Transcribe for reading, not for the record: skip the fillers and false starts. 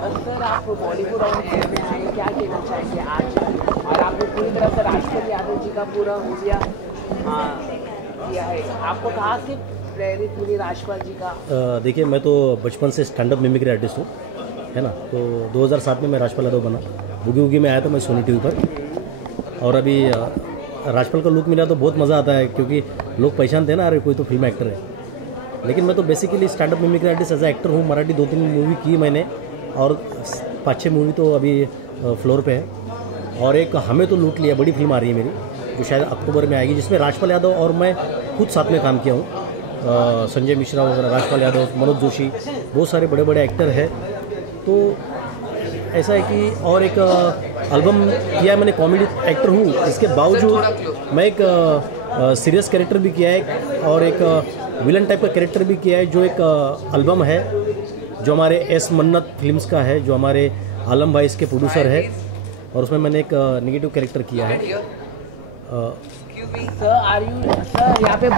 Sir आप बॉलीवुड और film में आए, क्या कहना चाहेंगे आज? और आपने पूरी तरह से राजपाल यादव जी का पूरा मूविया किया है, आपको कहाँ से प्रेरित मिली राजपाल जी का? देखिए, मैं तो बचपन से स्टैंड अप मिमिक्री आर्टिस्ट हूँ, है ना। तो 2007 में मैं राजपाल यादव बना। बुगी वुगी में आया था मैं सोनी टीवी पर, और अभी राजपाल का लुक मिला तो बहुत मज़ा आता है, क्योंकि लोग पहचानते हैं ना, अरे कोई तो फिल्म एक्टर है। लेकिन मैं तो basically stand up mimicry artist as actor हूँ। मराठी 2-3 मूवी की मैंने, और 5-6 मूवी तो अभी फ्लोर पे है। और एक हमें तो लूट लिया, बड़ी फिल्म आ रही है मेरी, जो शायद अक्टूबर में आएगी, जिसमें राजपाल यादव और मैं खुद साथ में काम किया हूँ। संजय मिश्रा वगैरह, राजपाल यादव, मनोज जोशी, बहुत सारे बड़े बड़े एक्टर हैं। तो ऐसा है कि और एक एल्बम किया है मैंने, कॉमेडी एक्टर हूँ, इसके बावजूद मैं एक सीरियस कैरेक्टर भी किया है, और एक विलन टाइप का कैरेक्टर भी किया है, जो एक एल्बम है जो हमारे एस मन्नत फिल्म्स का है, जो हमारे आलम भाई इसके प्रोड्यूसर है, और उसमें मैंने एक नेगेटिव कैरेक्टर किया है। सर, आर यू सर यहाँ पे